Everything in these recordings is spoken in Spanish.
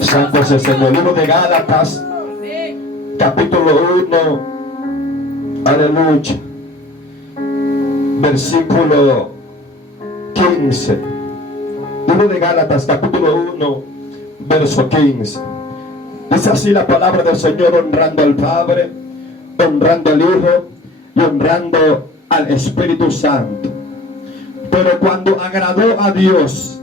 Santo es el Señor. Libro de Gálatas, capítulo 1, aleluya, versículo 15. Libro de Gálatas, capítulo 1, verso 15. Dice así la palabra del Señor, honrando al Padre, honrando al Hijo y honrando al Espíritu Santo. Pero cuando agradó a Dios,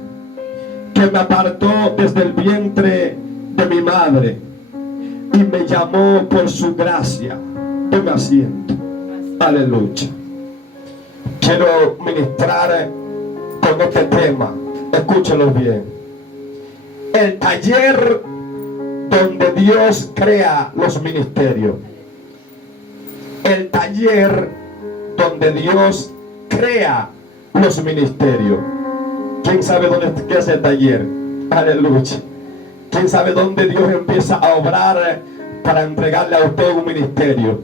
que me apartó desde el vientre de mi madre y me llamó por su gracia. Tome asiento. Aleluya. Quiero ministrar con este tema. Escúchalo bien. El taller donde Dios crea los ministerios. El taller donde Dios crea los ministerios. ¿Quién sabe dónde queda ese taller? Aleluya. ¿Quién sabe dónde Dios empieza a obrar para entregarle a usted un ministerio?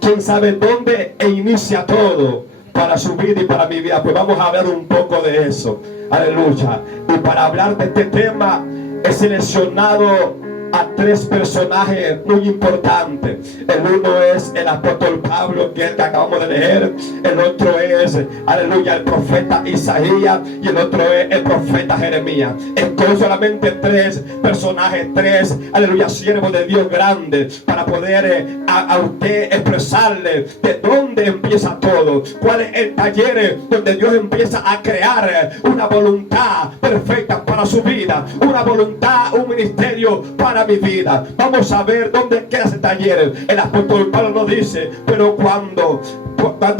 ¿Quién sabe dónde inicia todo para su vida y para mi vida? Pues vamos a hablar un poco de eso. Aleluya. Y para hablar de este tema he seleccionado a tres personajes muy importantes. El uno es el apóstol Pablo, que es el que acabamos de leer. El otro es, aleluya, el profeta Isaías. Y el otro es el profeta Jeremías. Escoge solamente tres personajes, tres, aleluya, siervos de Dios grandes, para poder a usted expresarle de dónde empieza todo. Cuál es el taller donde Dios empieza a crear una voluntad perfecta para su vida, una voluntad, un ministerio para mi vida. Vamos a ver dónde queda ese taller. El apóstol Pablo nos dice, pero cuando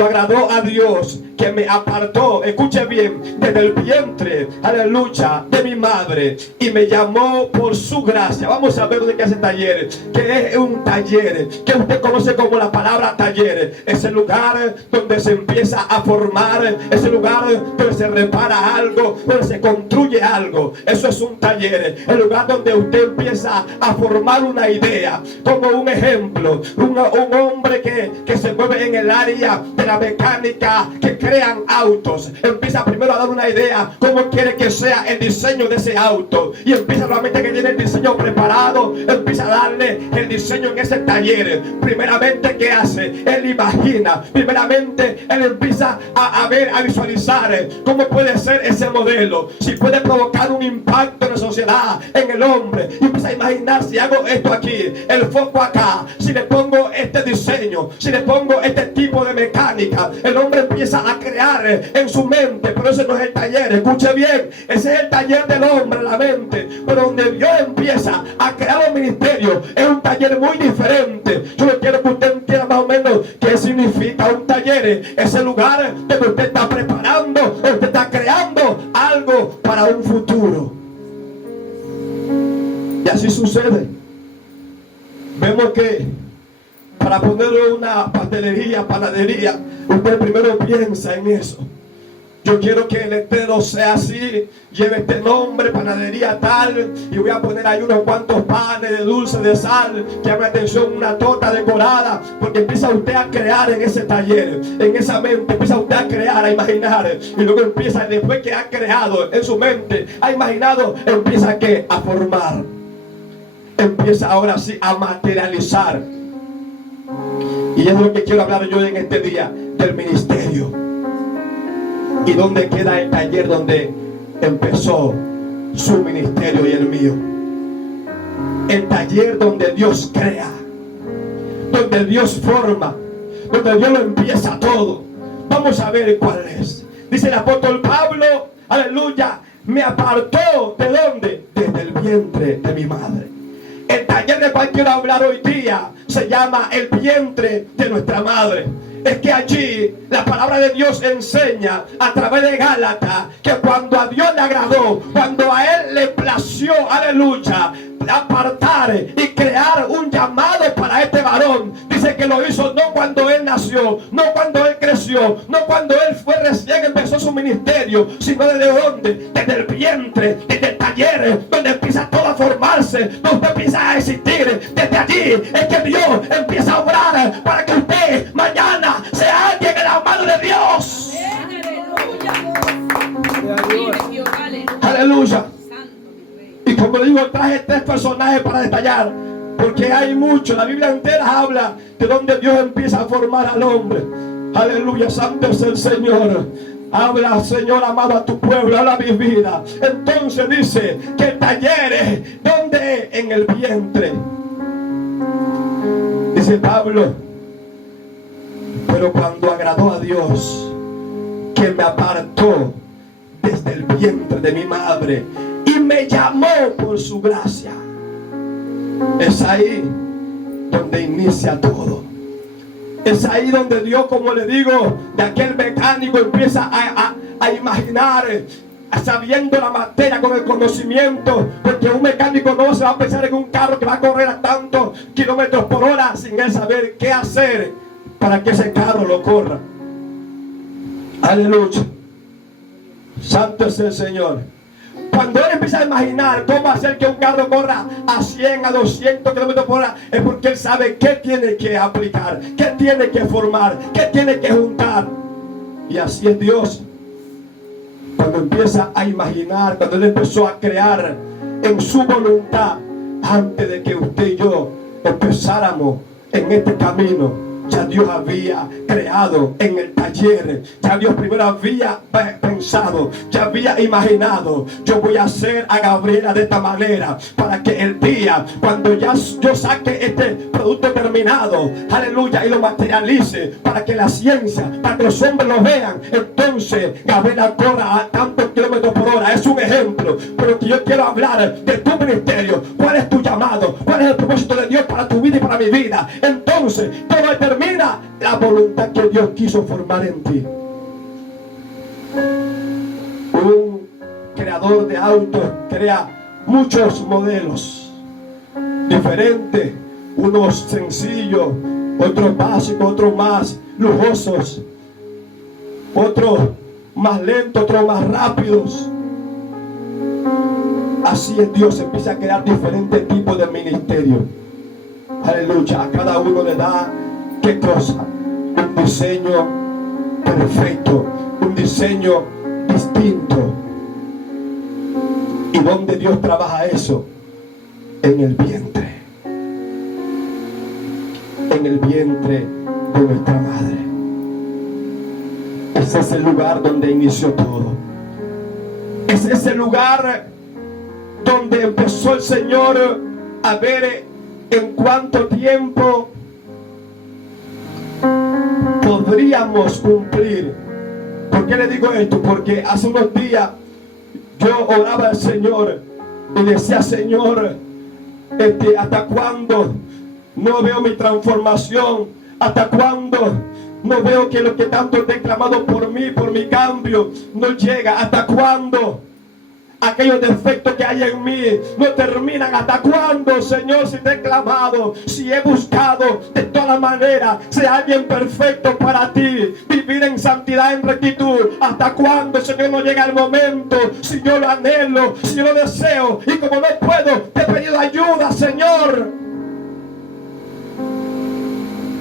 agradó a Dios, que me apartó, escuche bien, desde el vientre, aleluya, de mi madre, y me llamó por su gracia. Vamos a ver dónde queda ese taller. Que es un taller que usted conoce como la palabra taller. Es el lugar donde se empieza a formar, es el lugar donde se repara algo, donde se construye algo. Eso es un taller. El lugar donde usted empieza a formar una idea. Como un ejemplo, un hombre que se mueve en el área de la mecánica, que crean autos, empieza primero a dar una idea cómo quiere que sea el diseño de ese auto, y empieza nuevamente que tiene el diseño preparado, empieza a darle el diseño en ese taller. Primeramente, ¿qué hace? Él imagina, primeramente él empieza a ver, a visualizar cómo puede ser ese modelo, si puede provocar un impacto en la sociedad, en el hombre, y empieza a imaginar, si hago esto aquí, el foco acá, si le pongo este diseño, si le pongo este tipo de mecánica. El hombre empieza a crear en su mente, pero ese no es el taller. Escuche bien, ese es el taller del hombre, la mente. Pero donde Dios empieza a crear los ministerios es un taller muy diferente. Yo no quiero que usted entienda más o menos qué significa un taller. Es el lugar donde usted está preparando, donde usted está creando algo para un futuro. Y así sucede. Vemos que para ponerle una pastelería, panadería, usted primero piensa en eso. Yo quiero que el letrero sea así, lleve este nombre, panadería tal, y voy a poner ahí unos cuantos panes de dulce, de sal, llame la atención, una torta decorada, porque empieza usted a crear en ese taller, en esa mente, empieza usted a crear, a imaginar, y luego empieza, después que ha creado en su mente, ha imaginado, empieza ¿qué? A formar, empieza ahora sí a materializar. Y es lo que quiero hablar yo en este día, del ministerio. ¿Y dónde queda el taller donde empezó su ministerio y el mío? El taller donde Dios crea, donde Dios forma, donde Dios lo empieza todo. Vamos a ver cuál es. Dice el apóstol Pablo, aleluya, me apartó, ¿de dónde? Desde el vientre de mi madre. El taller del cual quiero hablar hoy día se llama el vientre de nuestra madre. Es que allí la palabra de Dios enseña a través de Gálatas que cuando a Dios le agradó, cuando a Él le plació, aleluya, apartar y crear un llamado para este varón, dice que lo hizo no cuando él nació, no cuando él creció, no cuando él fue recién empezó su ministerio, sino desde donde, desde el vientre, desde el taller, donde empieza todo a formarse, donde empieza a existir. Desde allí es que Dios empieza a obrar para que usted mañana sea alguien en la mano de Dios. Aleluya. ¿Y como le digo, traje 3 personajes para detallar, porque hay mucho. La Biblia entera habla de donde Dios empieza a formar al hombre. Aleluya, santo es el Señor. Habla, Señor amado, a tu pueblo, habla mi vida. Entonces dice que el taller, ¿dónde? En el vientre. Dice Pablo, pero cuando agradó a Dios, que me apartó desde el vientre de mi madre y me llamó por su gracia. Es ahí donde inicia todo. Es ahí donde Dios, como le digo, de aquel mecánico empieza a imaginar, sabiendo la materia con el conocimiento, porque un mecánico no se va a pensar en un carro que va a correr a tantos kilómetros por hora sin él saber qué hacer para que ese carro lo corra. Aleluya, santo es el Señor. Cuando él empieza a imaginar cómo hacer que un carro corra a 100, a 200 kilómetros por hora, es porque él sabe qué tiene que aplicar, qué tiene que formar, qué tiene que juntar. Y así es Dios. Cuando empieza a imaginar, cuando él empezó a crear en su voluntad, antes de que usted y yo empezáramos en este camino, ya Dios había creado en el taller. Ya Dios primero había pensado, ya había imaginado: yo voy a hacer a Gabriela de esta manera, para que el día cuando ya yo saque este producto terminado, aleluya, y lo materialice, para que la ciencia, para que los hombres lo vean, entonces Gabriela corra a tantos kilómetros por hora. Es un ejemplo, pero que yo quiero hablar de tu ministerio. ¿Cuál es tu llamado? ¿Cuál es el propósito de Dios para tu vida y para mi vida? Entonces todo determina la voluntad que Dios quiso formar en ti. Un creador de autos crea muchos modelos diferentes, unos sencillos, otros básicos, otros más lujosos, otros más lentos, otros más rápidos. Así es Dios, empieza a crear diferentes tipos de ministerios. Aleluya, a cada uno le da, ¿qué cosa? Un diseño perfecto, un diseño distinto. ¿Y dónde Dios trabaja eso? En el vientre. En el vientre de nuestra madre. Ese es el lugar donde inició todo. Ese es el lugar donde empezó el Señor a ver en cuánto tiempo podríamos cumplir. ¿Por qué le digo esto? Porque hace unos días yo oraba al Señor y decía: Señor, ¿hasta cuándo no veo mi transformación? ¿Hasta cuándo no veo que lo que tanto te he clamado por mí, por mi cambio, no llega? ¿Hasta cuándo aquellos defectos que hay en mí no terminan? ¿Hasta cuándo, Señor, si te he clamado, si he buscado de toda manera ser alguien perfecto para ti, vivir en santidad, en rectitud? ¿Hasta cuándo, Señor, no llega el momento? Si yo lo anhelo, si yo lo deseo, y como no puedo, te he pedido ayuda, Señor.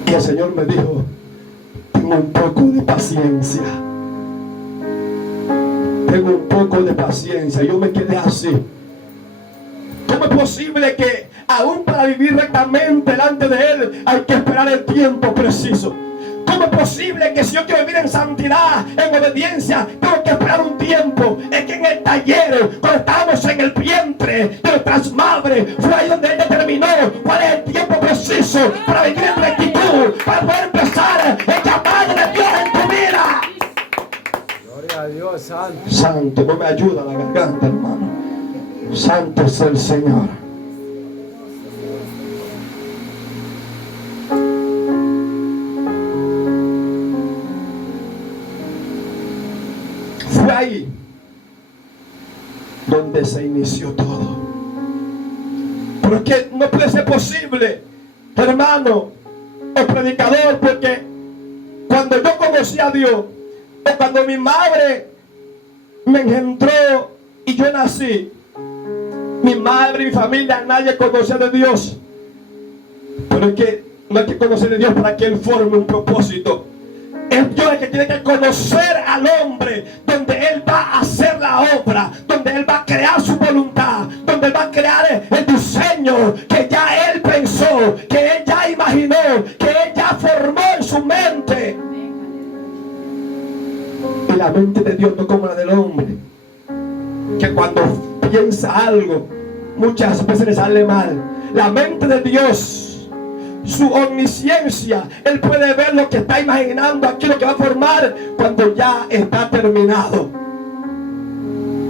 Y el Señor me dijo: tengo un poco de paciencia. Tengo un poco de paciencia. Yo me quedé así. ¿Cómo es posible que aún para vivir rectamente delante de Él hay que esperar el tiempo preciso? ¿Cómo es posible que si yo quiero vivir en santidad, en obediencia, tengo que esperar un tiempo? Es que en el taller, cuando estábamos en el vientre de nuestras madres, fue ahí donde Él determinó cuál es el tiempo preciso para vivir en rectitud, para poder empezar el llamado de Dios en tu vida. Gloria a Dios, santo. Santo, no me ayuda la garganta, hermano. Santo es el Señor. Fue ahí donde se inició todo. Pero es que no puede ser posible, hermano o predicador, porque cuando yo conocí a Dios, o cuando mi madre me engendró y yo nací, mi madre y mi familia, nadie conocía de Dios. Pero es que no hay que conocer de Dios para que Él forme un propósito. Es Dios el que tiene que conocer al hombre, donde Él va a hacer la obra, donde Él va a crear su voluntad, donde Él va a crear sueño que ya Él pensó, que Él ya imaginó, que Él ya formó en su mente. Y la mente de Dios no como la del hombre, que cuando piensa algo muchas veces le sale mal. La mente de Dios, su omnisciencia, Él puede ver lo que está imaginando aquí, lo que va a formar cuando ya está terminado.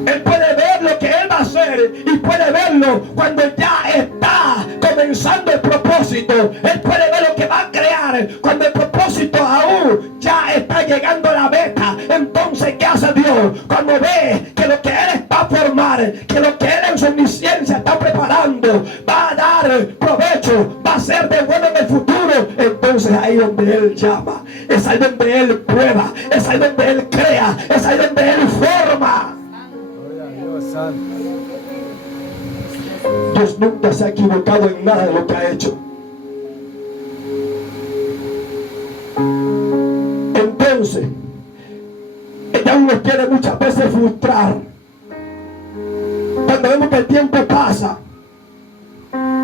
Él puede ver lo que Él va a hacer y puede verlo cuando ya está comenzando el propósito. Él puede ver lo que va a crear cuando el propósito aún ya está llegando a la meta. Entonces, ¿qué hace Dios? Cuando ve que lo que Él va a formar, que lo que Él en su omnisciencia está preparando va a dar provecho, va a ser de bueno en el futuro, entonces ahí donde Él llama, es ahí donde Él prueba, es ahí donde Él crea, es ahí donde Él forma. Dios nunca se ha equivocado en nada de lo que ha hecho. Entonces, ella aún nos quiere muchas veces frustrar. Cuando vemos que el tiempo pasa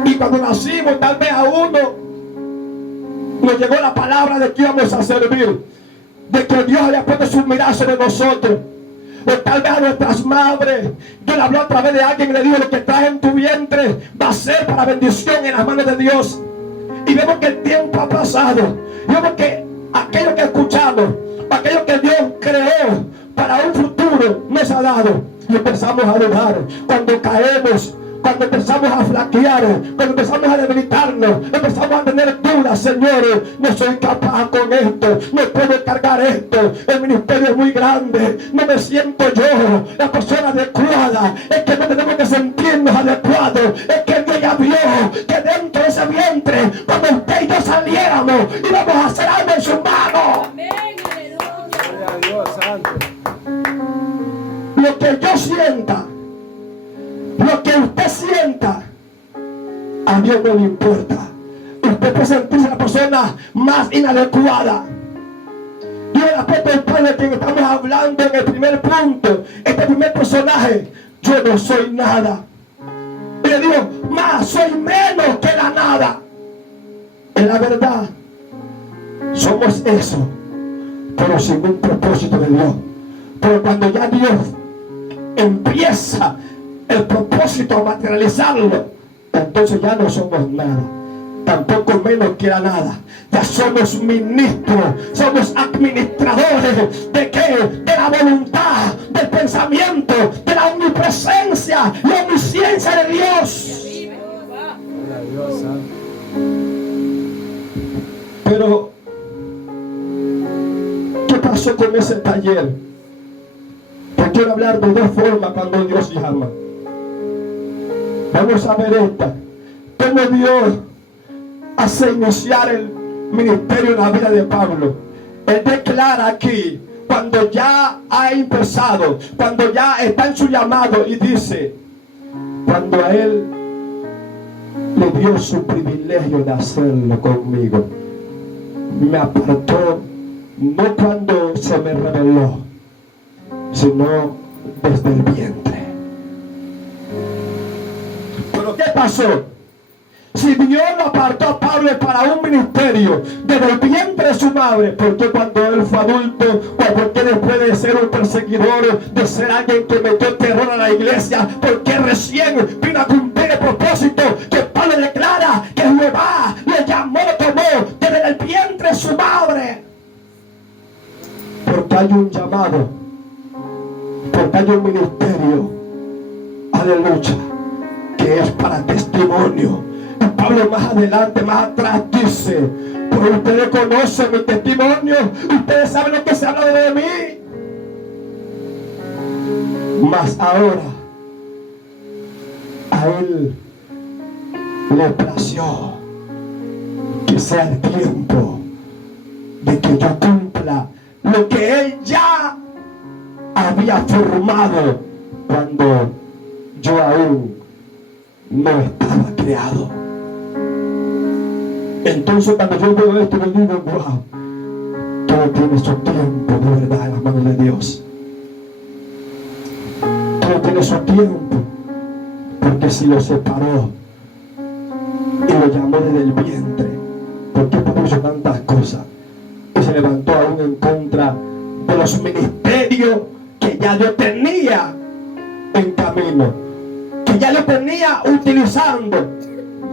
y cuando nacimos, tal vez a uno nos llegó la palabra de que íbamos a servir, de que Dios había puesto su mirada sobre nosotros. O tal vez a nuestras madres, Dios le habló a través de alguien y le dijo: lo que traes en tu vientre va a ser para bendición en las manos de Dios. Y vemos que el tiempo ha pasado. Y vemos que aquello que escuchamos, aquello que Dios creó para un futuro, nos ha dado. Y empezamos a dudar. Cuando caemos, cuando empezamos a flaquear, cuando empezamos a debilitarnos, empezamos a tener dudas. Señor, no soy capaz con esto, no puedo cargar esto, el ministerio es muy grande, no me siento yo la persona adecuada. Es que no tenemos que sentirnos adecuados, es que Dios ya vio que dentro de ese vientre, cuando usted y yo saliéramos, íbamos a hacer algo en sus manos. Gloria a Dios, santo. Lo que yo sienta, lo que usted sienta, a Dios no le importa. Usted puede sentirse la persona más inadecuada. Y el apóstol Pablo, de quien estamos hablando en el primer punto, este primer personaje: yo no soy nada. Y le digo: más soy menos que la nada. En la verdad, somos eso, pero sin un propósito de Dios. Pero cuando ya Dios empieza el propósito a materializarlo, entonces ya no somos nada, tampoco menos que la nada. Ya somos ministros, somos administradores ¿de qué? De la voluntad, del pensamiento, de la omnipresencia, la omnisciencia de Dios. Gloria a Dios, santo. Pero ¿qué pasó con ese taller? Te quiero hablar de dos formas cuando Dios llama. Vamos a ver esta: cómo Dios hace iniciar el ministerio en la vida de Pablo. Él declara aquí, cuando ya ha empezado, cuando ya está en su llamado, y dice: cuando a él le dio su privilegio de hacerlo conmigo, me apartó, no cuando se me reveló, sino desde el vientre. Pero ¿qué pasó? Si Dios lo apartó a Pablo para un ministerio desde el vientre de su madre, ¿por qué cuando él fue adulto, o por qué después de ser un perseguidor, de ser alguien que metió terror a la iglesia, por qué recién vino a cumplir el propósito que Pablo declara que Jehová le llamó, lo tomó desde el vientre de su madre? Porque hay un llamado, porque hay un ministerio, aleluya, que es para testimonio. Y Pablo más adelante, más atrás dice: pues ustedes conocen mi testimonio, ustedes saben lo que se habla de mí. Mas ahora a él le plació que sea el tiempo de que yo cumpla lo que él ya había formado cuando yo aún no estaba creado. Entonces cuando yo veo esto, yo digo: wow, todo tiene su tiempo de verdad en las manos de Dios. Todo tiene su tiempo, porque si lo separó, del vientre. ¿Por qué Pablo hizo tantas cosas? Y se levantó aún en contra de los ministerios que ya yo tenía en camino, que ya yo tenía utilizando.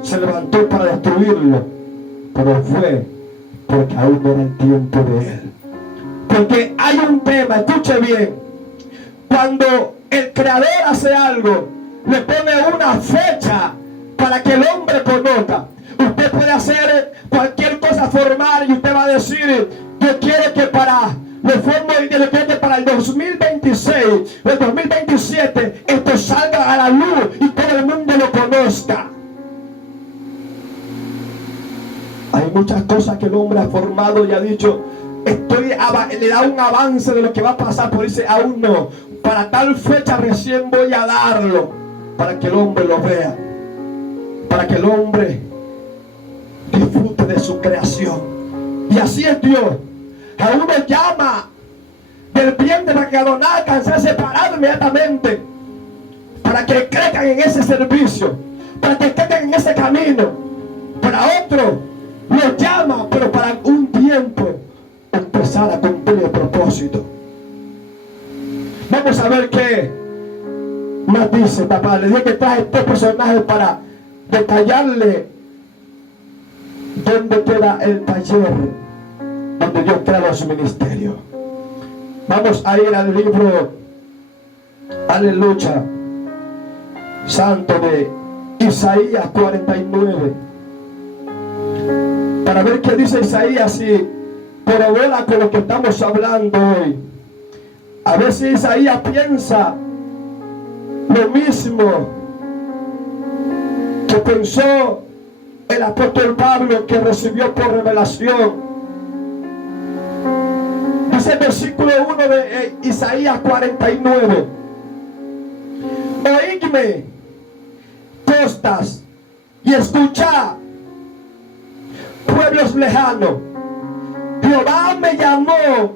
Se levantó para destruirlo, pero fue porque aún no era el tiempo de él. Porque hay un tema, escuche bien, cuando el Creador hace algo, le pone una fecha para que el hombre conozca. Usted puede hacer cualquier cosa formal y usted va a decir, yo quiero que para el 2026 o el 2027 esto salga a la luz y todo el mundo lo conozca. Hay muchas cosas que el hombre ha formado y ha dicho, le da un avance de lo que va a pasar, pero dice, aún no, para tal fecha recién voy a darlo, para que el hombre lo vea, para que el hombre disfrute de su creación. Y así es Dios. A uno llama del vientre para que Adonai sea separado inmediatamente, para que crezcan en ese servicio, para que crezcan en ese camino. Para otro lo llama, pero para un tiempo empezar a cumplir el propósito. Vamos a ver qué más dice, papá. Le dije que traje este personaje para detallarle dónde queda el taller donde Dios crea los ministerios. Vamos a ir al libro, aleluya, santo, de Isaías 49, para ver qué dice Isaías y corrobora con lo que estamos hablando hoy. A ver si Isaías piensa lo mismo que pensó el apóstol Pablo, que recibió por revelación. Dice el versículo 1 de Isaías 49: oídme, costas, y escuchad, pueblos lejanos. Jehová me llamó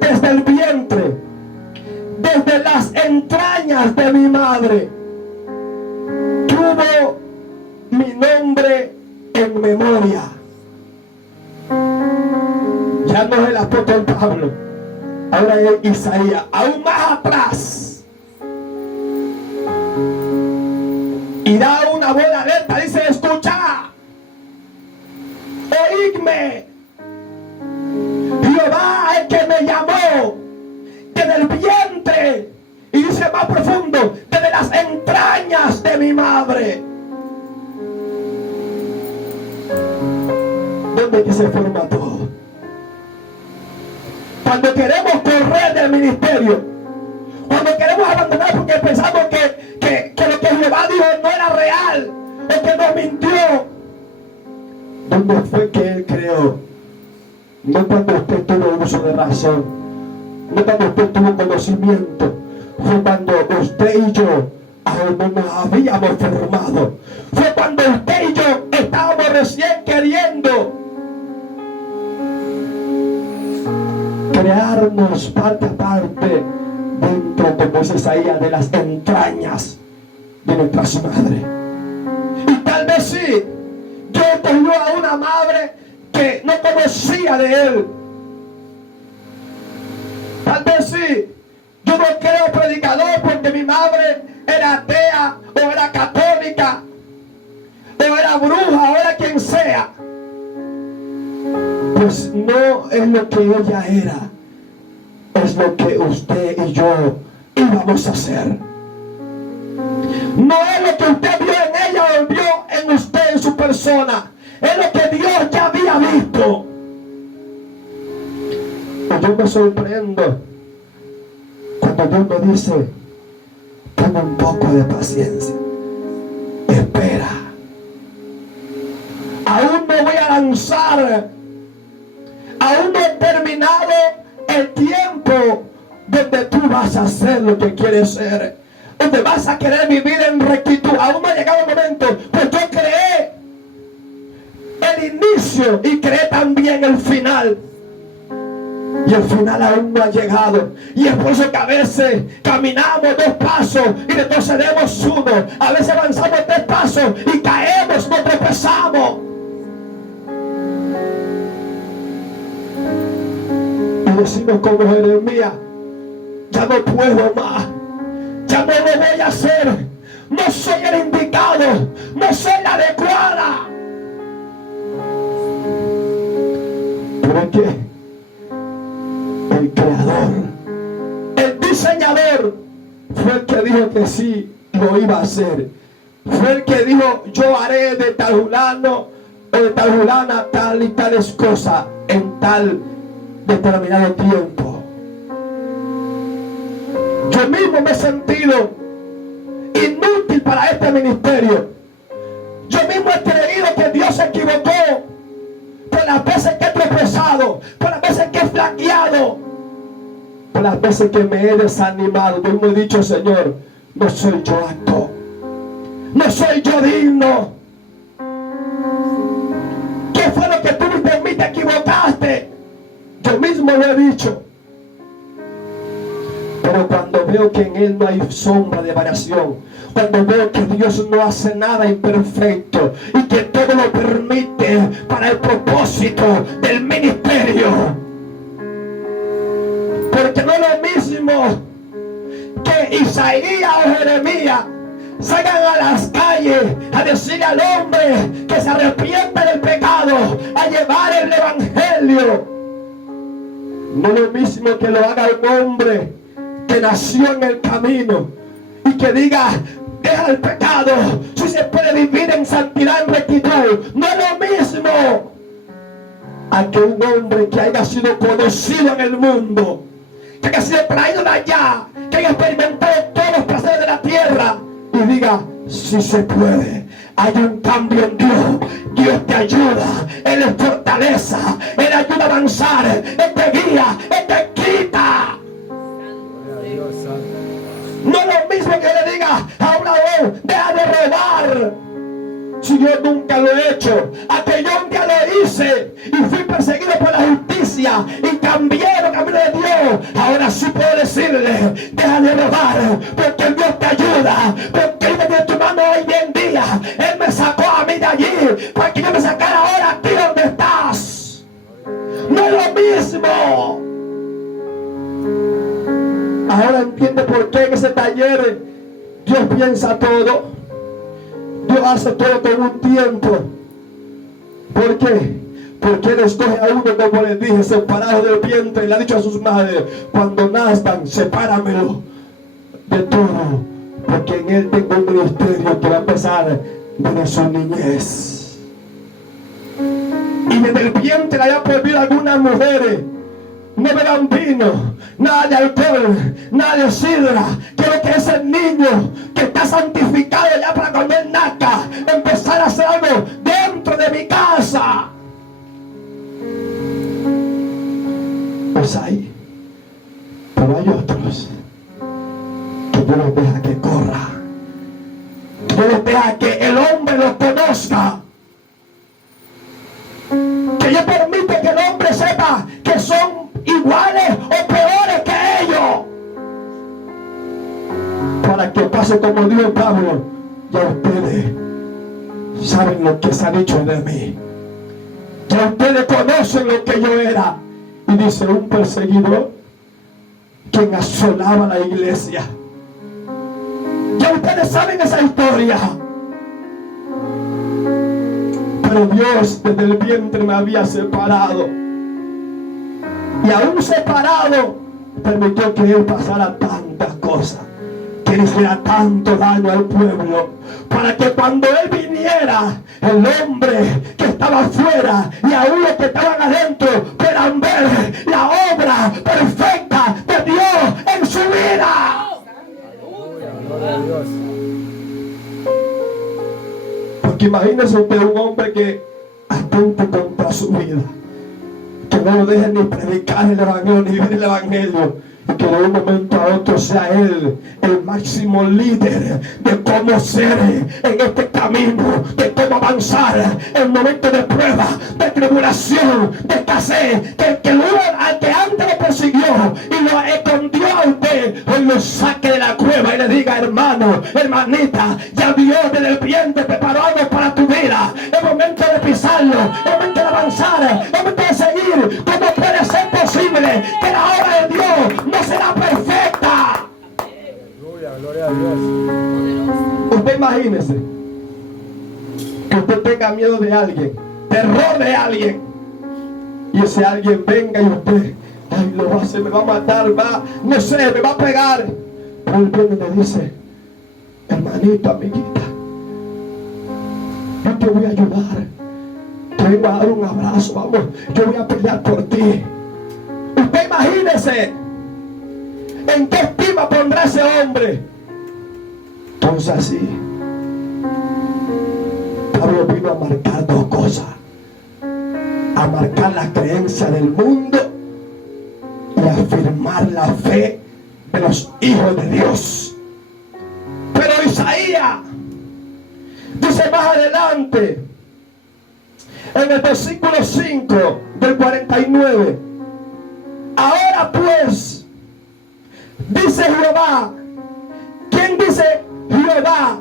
desde el vientre, desde las entrañas de mi madre. Tuvo mi nombre en memoria. Ya no es el apóstol Pablo, ahora es Isaías, aún más atrás. Y da una buena alerta, dice, escucha, oídme. Jehová es el que me llamó desde el vientre, y dice más profundo, desde las entrañas de mi madre. ¿Dónde que se forma todo? Cuando queremos correr del ministerio, cuando queremos abandonar porque pensamos que lo que Jehová dijo no era real, o que nos mintió. ¿Dónde fue que Él creó? No cuando usted tuvo uso de razón, no cuando usted tuvo conocimiento, fue cuando usted y yo aún no nos habíamos formado. Fue cuando usted y yo estábamos recién queriendo crearnos parte a parte dentro, como dice Isaías, de las entrañas de nuestras madres. Y tal vez sí, yo escogió a una madre que no conocía de Él. Tal vez sí, yo no creo predicador porque mi madre era atea, o era católica, o era bruja, o era quien sea. Pues no es lo que ella era, es lo que usted y yo íbamos a hacer. No es lo que usted vio en ella o vio en usted, en su persona, es lo que Dios ya había visto. Y yo me sorprendo cuando Dios me dice, ten un poco de paciencia, espera, aún me voy a lanzar. Aún no he terminado el tiempo donde tú vas a hacer lo que quieres ser, donde vas a querer vivir en rectitud. Aún no ha llegado el momento, pues yo creé el inicio y creé también el final. Y el final aún no ha llegado. Y es por eso que a veces caminamos 2 pasos y retrocedemos 1. A veces avanzamos 3 pasos y caemos, nos tropezamos. estamos. Y decimos como Jeremías, ya no puedo más, ya no lo voy a hacer, no soy el indicado, no soy la adecuada. Pero es que el creador, el diseñador, fue el que dijo que sí lo iba a hacer. Fue el que dijo, yo haré de tal fulano o de tal fulana tal y tales cosas en tal determinado tiempo. Yo mismo me he sentido inútil para este ministerio. Yo mismo he creído que Dios se equivocó por las veces que he tropezado, por las veces que he flaqueado, por las veces que me he desanimado. Yo mismo he dicho, Señor, no soy yo apto, no soy yo digno. ¿Qué fue lo que tú viste en mí? Te equivocaste. Yo mismo lo he dicho. Pero cuando veo que en Él no hay sombra de variación, cuando veo que Dios no hace nada imperfecto y que todo lo permite para el propósito del ministerio, porque no es lo mismo que Isaías o Jeremías salgan a las calles a decirle al hombre que se arrepienta del pecado, a llevar el evangelio. No es lo mismo que lo haga un hombre que nació en el camino y que diga, deja el pecado, si se puede vivir en santidad, en rectitud. No es lo mismo a que un hombre que haya sido conocido en el mundo, que haya sido traído de allá, que haya experimentado todos los placeres de la tierra y diga, si se puede. Hay un cambio en Dios. Dios te ayuda, Él es fortaleza, Él ayuda a avanzar, Él te guía, Él te quita. No es lo mismo que le diga a un ladrón, deja de robar, si yo nunca lo he hecho. A que yo un día lo hice y fui perseguido por la justicia y cambié el camino de Dios. Ahora sí puedo decirle, deja de robar, porque Dios te ayuda, porque Él me dio tu mano hoy en día. Él me sacó a mí de allí para que yo me sacara ahora a ti donde estás. No es lo mismo. Ahora entiende por qué en ese taller Dios piensa todo. Dios hace todo con un tiempo. ¿Por qué? Porque Él escoge a uno, como les dije, separado del vientre. Y le ha dicho a sus madres, cuando nazcan, sepáramelo de todo. Porque en Él tengo un ministerio que va a empezar desde su niñez. Y desde el vientre haya prohibido a algunas mujeres no beban vino, nada de alcohol, nada de sidra. Quiero que ese niño que está santificado ya para cuando él nazca, empezar a hacer algo dentro de mi casa. Pues ahí, pero hay otros que Dios los deja que corra, Dios los deja que el hombre los conozca, que Dios permite que el hombre sepa que son iguales o peores que ellos, para que pase como dijo Pablo, ya ustedes saben lo que se ha dicho de mí, ya ustedes conocen lo que yo era. Y dice, un perseguidor quien asolaba la iglesia. Ya ustedes saben esa historia. Pero Dios desde el vientre me había separado, y aún separado permitió que Él pasara tantas cosas, que le hiciera tanto daño al pueblo, para que cuando Él viniera, el hombre que estaba afuera y aún los que estaban adentro puedan ver la obra perfecta de Dios en su vida. Porque imagínese usted un hombre que atente contra su vida, que no lo deje ni predicar el evangelio, ni vivir el evangelio, y que de un momento a otro sea él el máximo líder de cómo ser en este camino, de cómo avanzar en momentos de prueba, de tribulación, de escasez, que al que antes lo persiguió y lo escondió a usted, hoy lo saque de la cueva y le diga, hermano, hermanita, ya Dios desde el vientre preparó algo para tu vida. Es momento es momento de avanzar, es momento de seguir. ¿Cómo puede ser posible que la obra de Dios no será perfecta? Gloria a Dios. Usted imagínese que usted tenga miedo de alguien, terror de alguien, y ese alguien venga y usted, ay, lo va a hacer, me va a matar, no sé, me va a pegar. Pero él viene y le dice, hermanito, amiguita, yo te voy a ayudar, te voy a dar un abrazo, vamos, yo voy a pelear por ti. Usted imagínese en qué estima pondrá ese hombre. Entonces así, Pablo vino a marcar dos cosas: a marcar la creencia del mundo y a afirmar la fe de los hijos de Dios. Pero Isaías dice más adelante, en el versículo 5 del 49, ahora pues, dice Jehová. ¿Quién dice Jehová?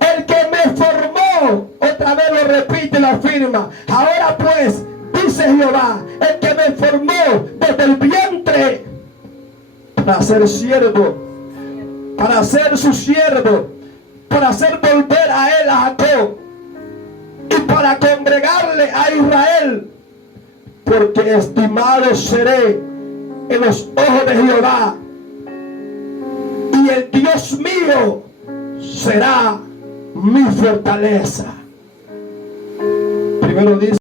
El que me formó. Otra vez lo repite y lo afirma. Ahora pues, dice Jehová, el que me formó desde el vientre, para ser siervo, para ser su siervo, para hacer volver a él a Jacob y para congregarle a Israel, porque estimado seré en los ojos de Jehová, y el Dios mío será mi fortaleza. Primero dice